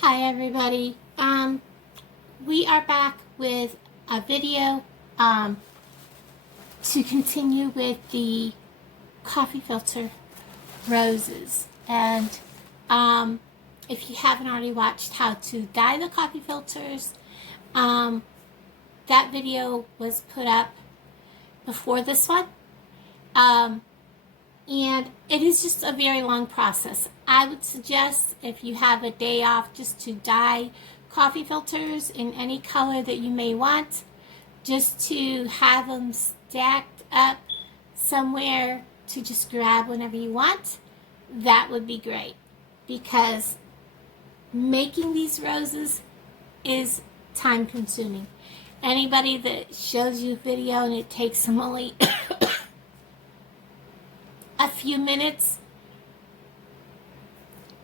Hi everybody. We are back with a video to continue with the coffee filter roses. And if you haven't already watched how to dye the coffee filters, that video was put up before this one. And it is just a very long process. I would suggest if you have a day off just to dye coffee filters in any color that you may want, just to have them stacked up somewhere to just grab whenever you want. That would be great, because making these roses is time consuming. Anybody that shows you a video and it takes them only a few minutes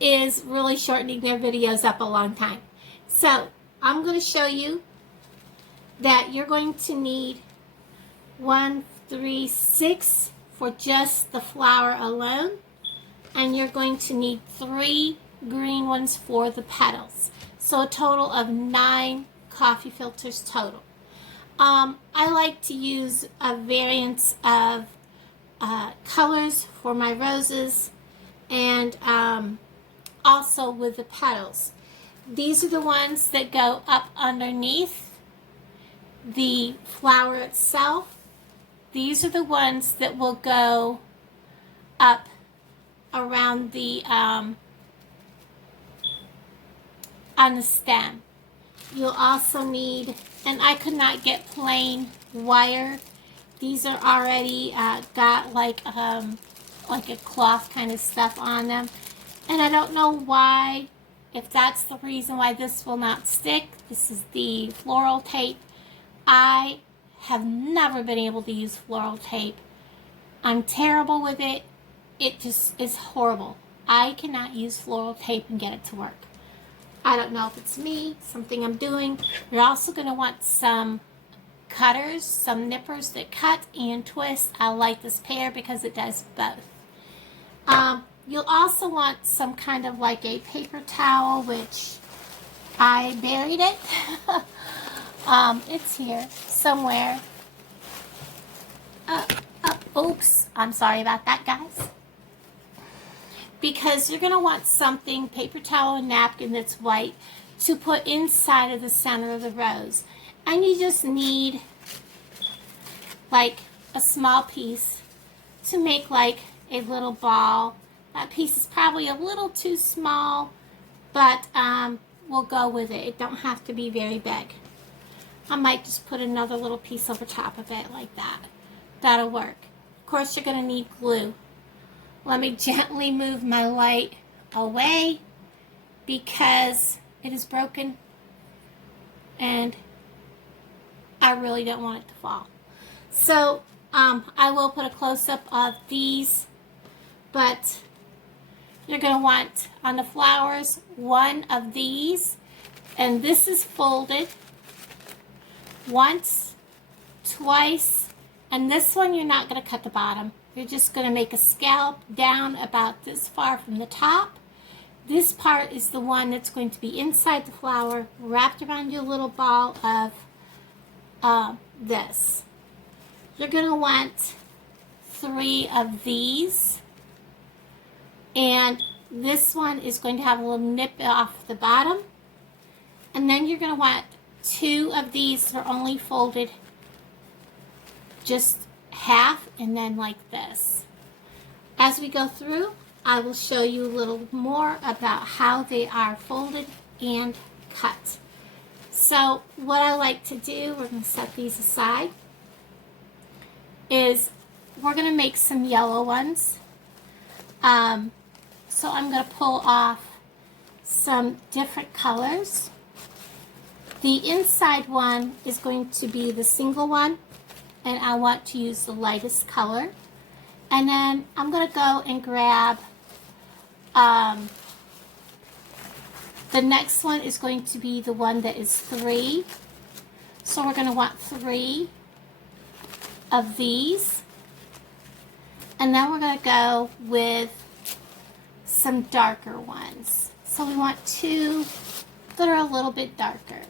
is really shortening their videos up a long time. So I'm going to show you that you're going to need 1, 3, 6 for just the flower alone, and you're going to need 3 green ones for the petals. So a total of 9 coffee filters total. I like to use a variance of colors for my roses, and also with the petals. These are the ones that go up underneath the flower itself. These are the ones that will go up around the on the stem. You'll also need, and I could not get plain wire. These are already got like a cloth kind of stuff on them. And I don't know why, if that's the reason why this will not stick. This is the floral tape. I have never been able to use floral tape. I'm terrible with it. It just is horrible. I cannot use floral tape and get it to work. I don't know if it's me, something I'm doing. You're also going to want some cutters, some nippers that cut and twist. I like this pair because it does both. You'll also want some kind of like a paper towel, which I buried it. It's here somewhere. Oops, I'm sorry about that, guys. Because you're going to want something, paper towel and napkin that's white, to put inside of the center of the rose. And you just need like a small piece to make like a little ball. That piece is probably a little too small, but we'll go with it. It don't have to be very big. I might just put another little piece over top of it like that. That'll work. Of course, you're going to need glue. Let me gently move my light away because it is broken and I really don't want it to fall. So I will put a close-up of these, but you're going to want on the flowers 1 of these, and this is folded once, twice, and this one you're not going to cut the bottom. You're just going to make a scallop down about this far from the top. This part is the one that's going to be inside the flower, wrapped around your little ball of this. You're going to want 3 of these, and this one is going to have a little nip off the bottom. And then you're going to want 2 of these that are only folded just half, and then like this. As we go through, I will show you a little more about how they are folded and cut. So what I like to do, we're going to set these aside, is we're going to make some yellow ones. So I'm going to pull off some different colors. The inside one is going to be the single one, and I want to use the lightest color. And then I'm going to go and grab, the next one is going to be the one that is 3. So we're going to want 3 of these. And then we're going to go with some darker ones. So we want two that are a little bit darker.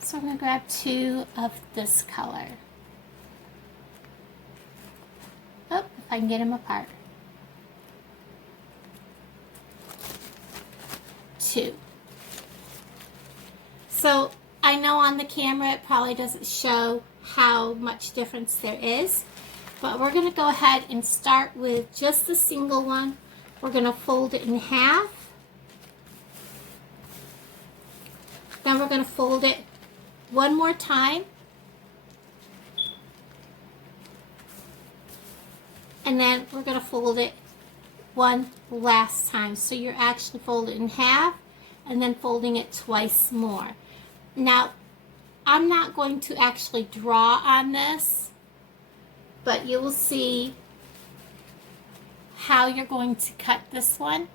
So I'm going to grab two of this color. Oh, if I can get them apart. Two. So I know on the camera it probably doesn't show how much difference there is, but we're going to go ahead and start with just the single one. We're going to fold it in half. Then we're going to fold it one more time. And then we're going to fold it one last time. So you're actually folding it in half and then folding it twice more. Now, I'm not going to actually draw on this, but you will see how you're going to cut this one.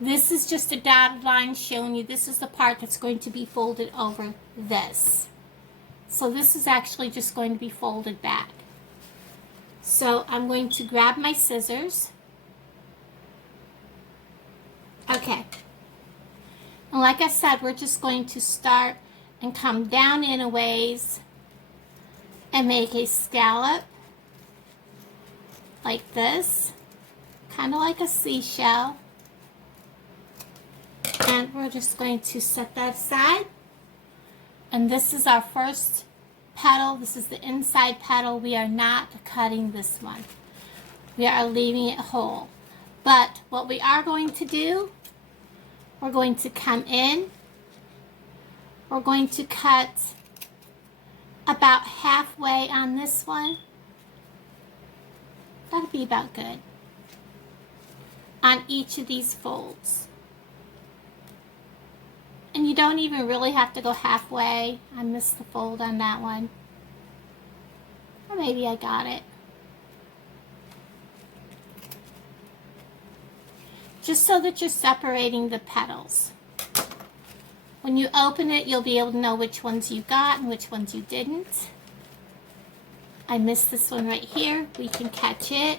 This is just a dotted line showing you this is the part that's going to be folded over this. So this is actually just going to be folded back. So I'm going to grab my scissors. Okay. And like I said, we're just going to start and come down in a ways and make a scallop like this, kind of like a seashell. And we're just going to set that aside. And this is our first petal. This is the inside petal. We are not cutting this one. We are leaving it whole. But what we are going to do, we're going to come in. We're going to cut about halfway on this one. That'll be about good. On each of these folds. And you don't even really have to go halfway. I missed the fold on that one. Or maybe I got it. Just so that you're separating the petals. When you open it, you'll be able to know which ones you got and which ones you didn't. I missed this one right here. We can catch it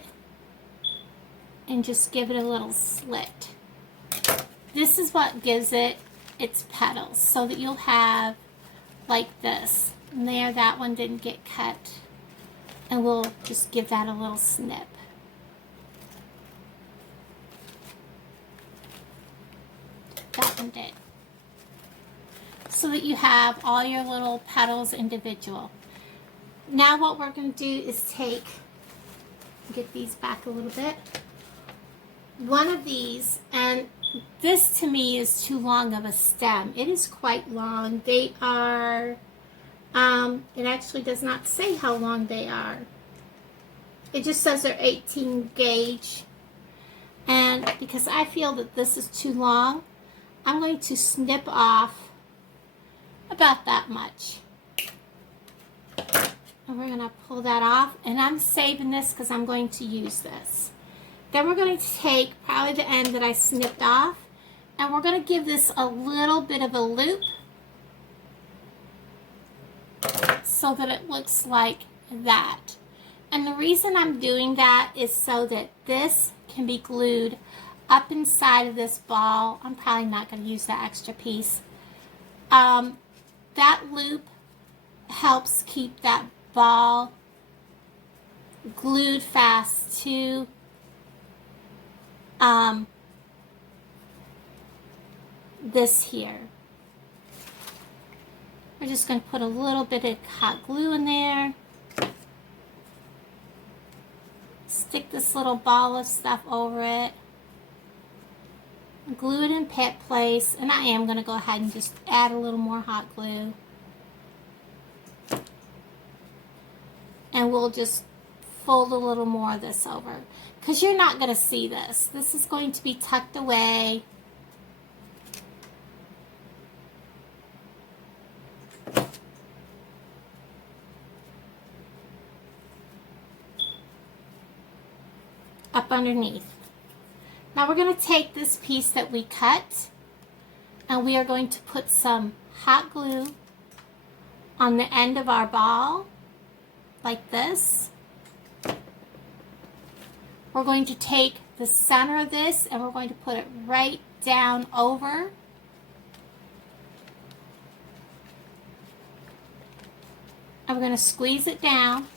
and just give it a little slit. This is what gives it its petals, so that you'll have like this. And there, that one didn't get cut. And we'll just give that a little snip. That one did. So that you have all your little petals individual. Now what we're going to do is get these back a little bit. One of these, and this to me is too long of a stem. It is quite long. They are, it actually does not say how long they are. It just says they're 18 gauge. And because I feel that this is too long, I'm going to snip off about that much. And we're going to pull that off. And I'm saving this because I'm going to use this. Then we're going to take probably the end that I snipped off, and we're going to give this a little bit of a loop so that it looks like that. And the reason I'm doing that is so that this can be glued up inside of this ball. I'm probably not going to use that extra piece. That loop helps keep that ball glued fast to this here. We're just going to put a little bit of hot glue in there. Stick this little ball of stuff over it. Glue it in place, and I am going to go ahead and just add a little more hot glue. And we'll just fold a little more of this over, because you're not going to see this. This is going to be tucked away. Up underneath. Now we're going to take this piece that we cut, and we are going to put some hot glue on the end of our ball, like this. We're going to take the center of this and we're going to put it right down over. And we're going to squeeze it down.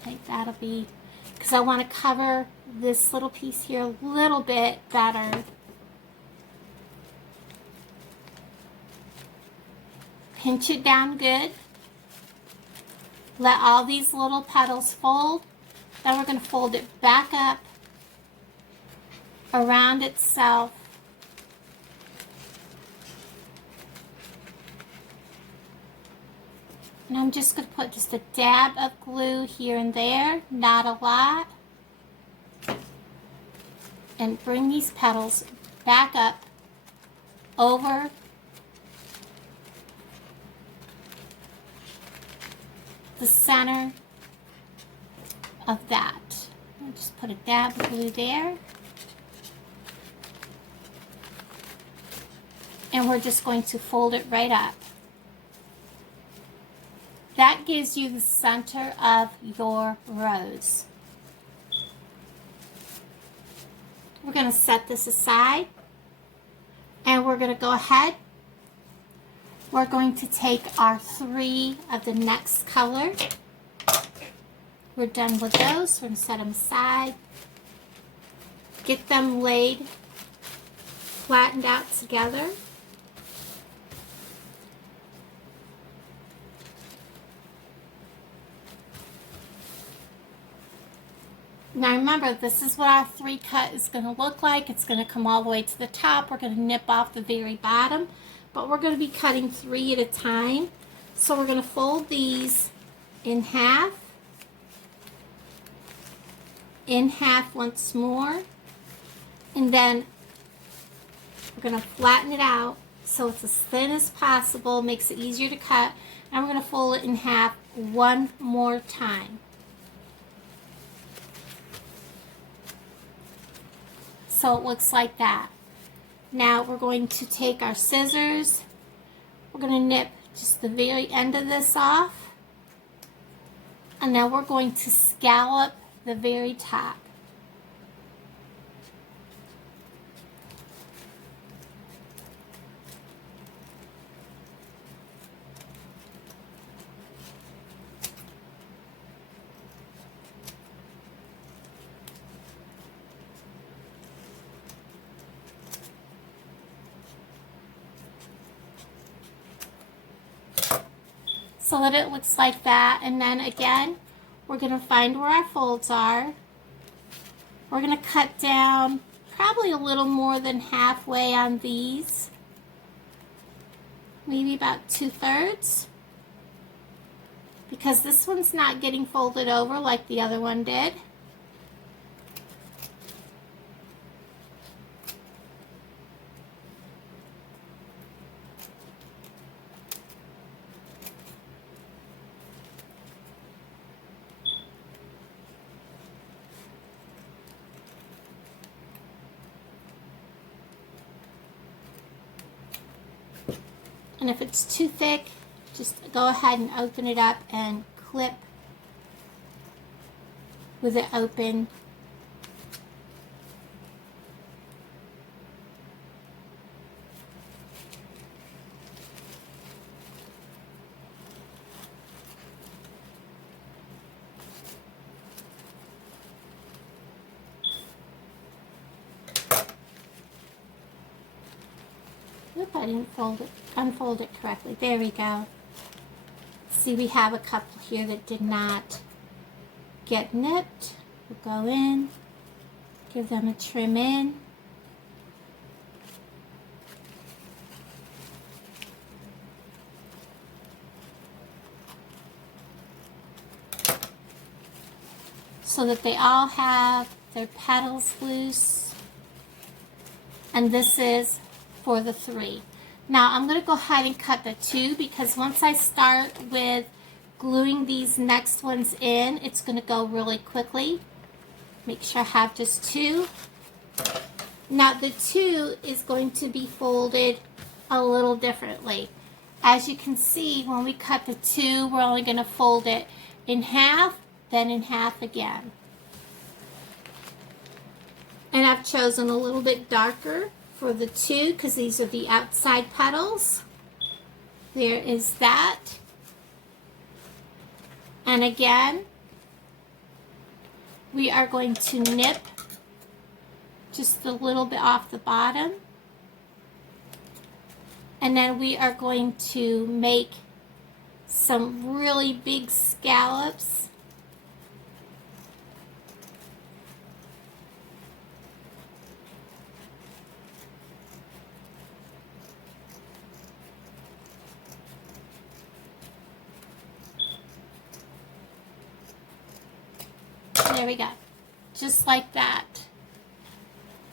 I think that'll be, because I want to cover this little piece here a little bit better. Pinch it down good. Let all these little petals fold. Then we're going to fold it back up around itself. And I'm just going to put just a dab of glue here and there, not a lot. And bring these petals back up over the center of that. I'll just put a dab of glue there. And we're just going to fold it right up. That gives you the center of your rose. We're going to set this aside and we're going to go ahead. We're going to take our 3 of the next color. We're done with those. We're going to set them aside. Get them laid, flattened out together. Now remember, this is what our 3 cut is going to look like. It's going to come all the way to the top. We're going to nip off the very bottom, but we're going to be cutting 3 at a time. So we're going to fold these in half once more, and then we're going to flatten it out so it's as thin as possible, makes it easier to cut, and we're going to fold it in half one more time. So it looks like that. Now we're going to take our scissors. We're going to nip just the very end of this off. And now we're going to scallop the very top. So that it looks like that, and then again we're going to find where our folds are. We're going to cut down probably a little more than halfway on these, maybe about 2/3, because this one's not getting folded over like the other one did. And if it's too thick, just go ahead and open it up and clip with it open. Oop, I didn't unfold it correctly. There we go. See, we have a couple here that did not get nipped. We'll go in, give them a trim in. So that they all have their petals loose. And this is for the 3. Now I'm going to go ahead and cut the 2, because once I start with gluing these next ones in, it's going to go really quickly. Make sure I have just 2. Now the 2 is going to be folded a little differently. As you can see, when we cut the two, we're only going to fold it in half, then in half again. And I've chosen a little bit darker for the two because these are the outside petals. There is that. And again, we are going to nip just a little bit off the bottom. And then we are going to make some really big scallops. There we go. Just like that.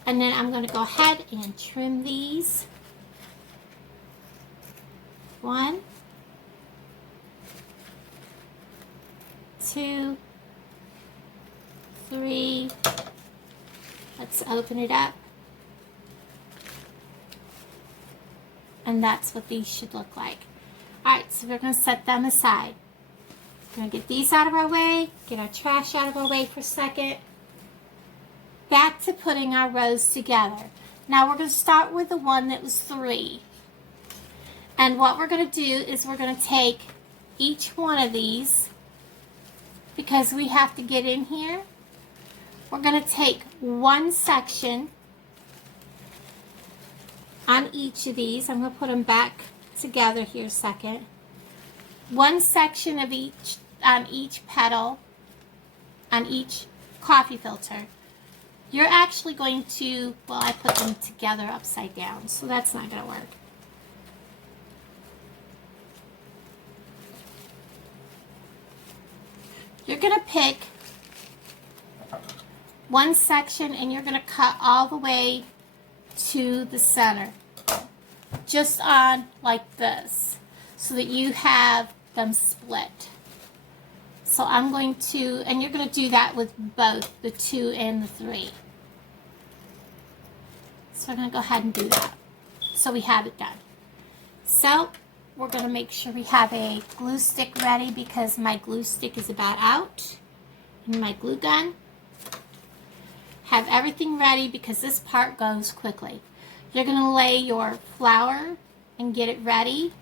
And then I'm going to go ahead and trim these. 1, 2, 3. Let's open it up. And that's what these should look like. Alright, so we're going to set them aside. We're going to get these out of our way, get our trash out of our way for a second. Back to putting our rows together. Now we're going to start with the one that was 3. And what we're going to do is we're going to take each one of these, because we have to get in here. We're going to take one section on each of these. I'm going to put them back together here a second. One section of each on each petal, on each coffee filter. You're actually going to, well, I put them together upside down, so that's not going to work. You're going to pick one section and you're going to cut all the way to the center. Just on like this, so that you have them split. So I'm going to, and you're going to do that with both the 2 and the 3. So I'm going to go ahead and do that. So we have it done. So we're going to make sure we have a glue stick ready, because my glue stick is about out. And my glue gun. Have everything ready because this part goes quickly. You're going to lay your flower and get it ready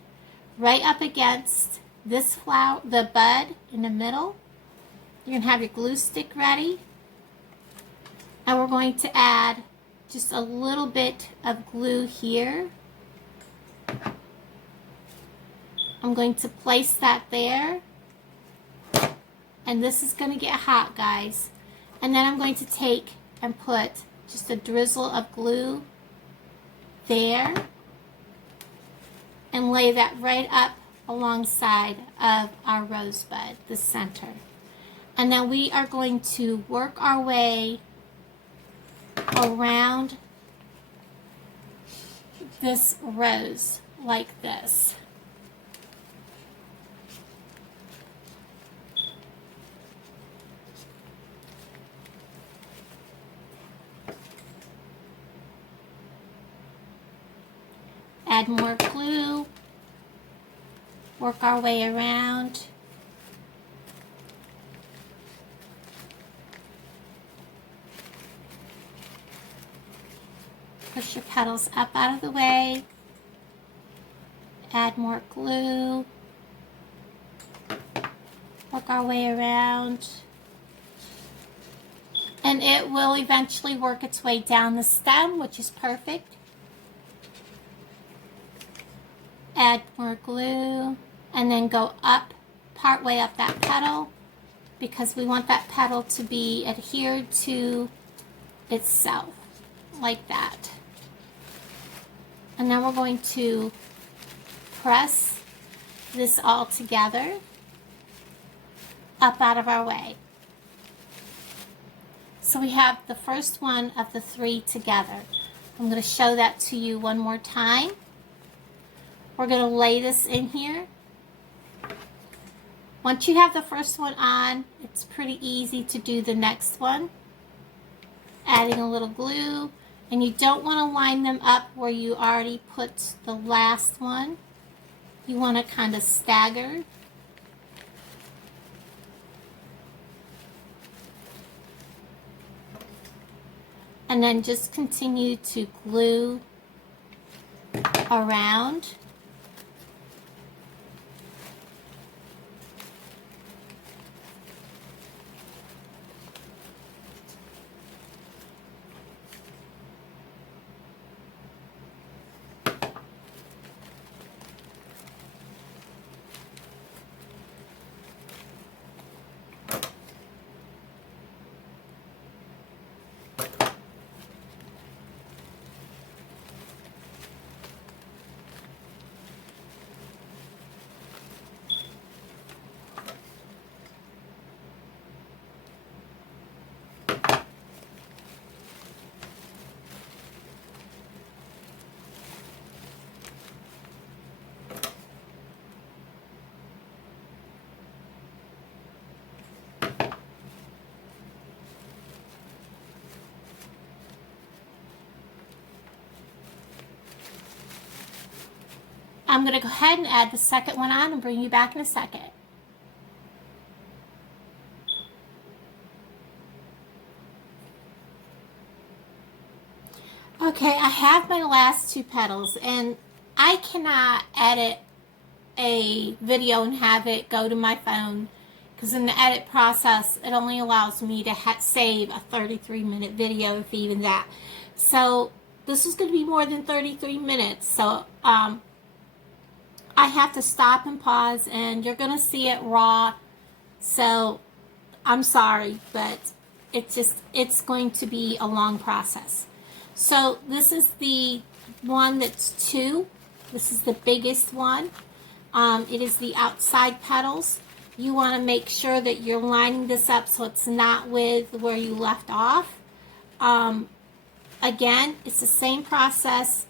right up against this flower, the bud in the middle. You're going to have your glue stick ready. And we're going to add just a little bit of glue here. I'm going to place that there. And this is going to get hot, guys. And then I'm going to take and put just a drizzle of glue there. And lay that right up alongside of our rosebud, the center. And then we are going to work our way around this rose like this. Add more glue. Work our way around. Push your petals up out of the way. Add more glue. Work our way around. And it will eventually work its way down the stem, which is perfect. Add more glue, and then go up, part way up that petal, because we want that petal to be adhered to itself, like that. And then we're going to press this all together, up out of our way. So we have the first one of the 3 together. I'm going to show that to you one more time. We're going to lay this in here. Once you have the first one on, it's pretty easy to do the next one. Adding a little glue. And you don't want to line them up where you already put the last one. You want to kind of stagger. And then just continue to glue around. I'm going to go ahead and add the second one on and bring you back in a second. Okay, I have my last two petals, and I cannot edit a video and have it go to my phone, because in the edit process it only allows me to save a 33-minute video, if even that. So this is going to be more than 33 minutes, so I have to stop and pause, and you're going to see it raw, so I'm sorry, but it's going to be a long process. So this is the one that's 2. This is the biggest one. It is the outside petals. You want to make sure that you're lining this up so it's not with where you left off. Again, it's the same process.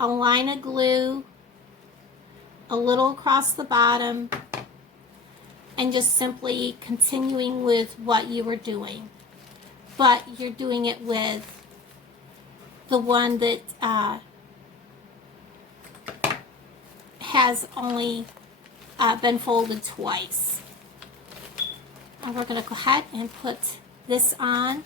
A line of glue, a little across the bottom, and just simply continuing with what you were doing. But you're doing it with the one that has only been folded twice. And we're going to go ahead and put this on.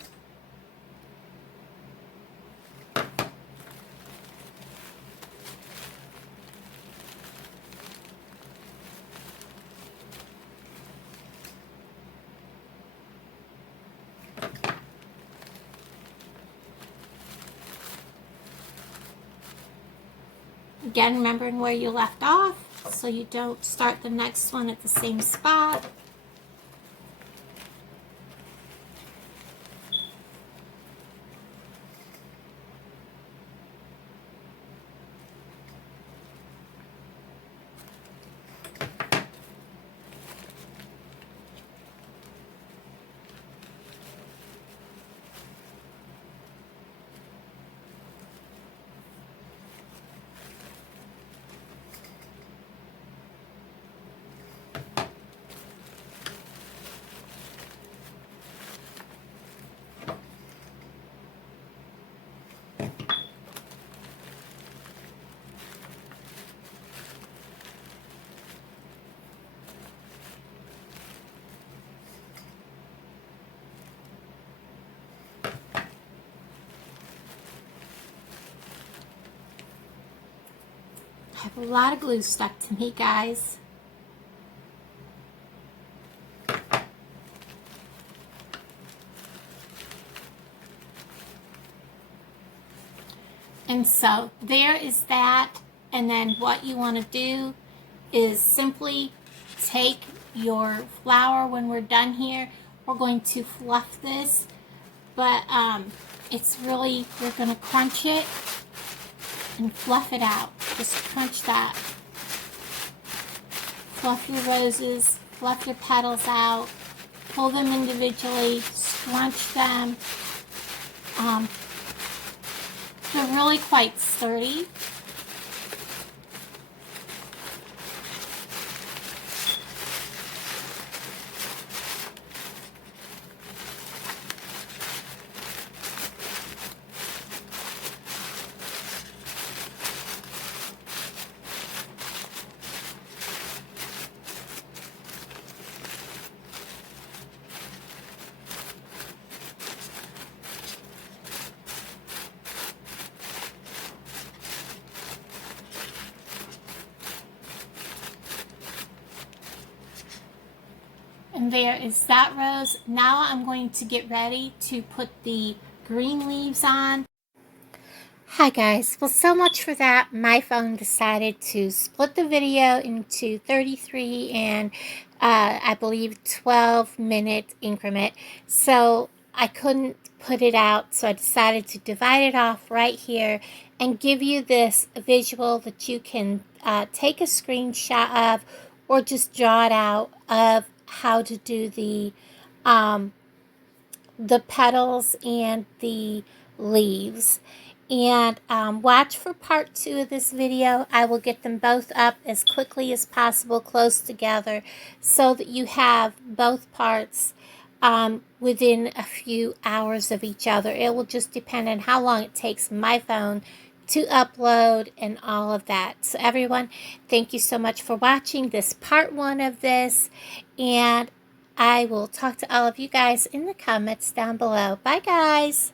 Again, remembering where you left off, so you don't start the next one at the same spot. I have a lot of glue stuck to me, guys. And so there is that. And then what you want to do is simply take your flower. When we're done here, we're going to fluff this. But it's really, you're going to crunch it and fluff it out. Just crunch that. Fluff your roses, fluff your petals out, pull them individually, scrunch them. They're really quite sturdy. And there is that rose. Now I'm going to get ready to put the green leaves on. Hi guys, well, so much for that. My phone decided to split the video into 33 and I believe 12-minute increment, so I couldn't put it out, so I decided to divide it off right here and give you this visual that you can take a screenshot of or just draw it out of how to do the petals and the leaves. And watch for part 2 of this video. I will get them both up as quickly as possible, close together, so that you have both parts within a few hours of each other. It will just depend on how long it takes my phone to upload and all of that. So everyone, thank you so much for watching this part 1 of this, and I will talk to all of you guys in the comments down below. Bye guys!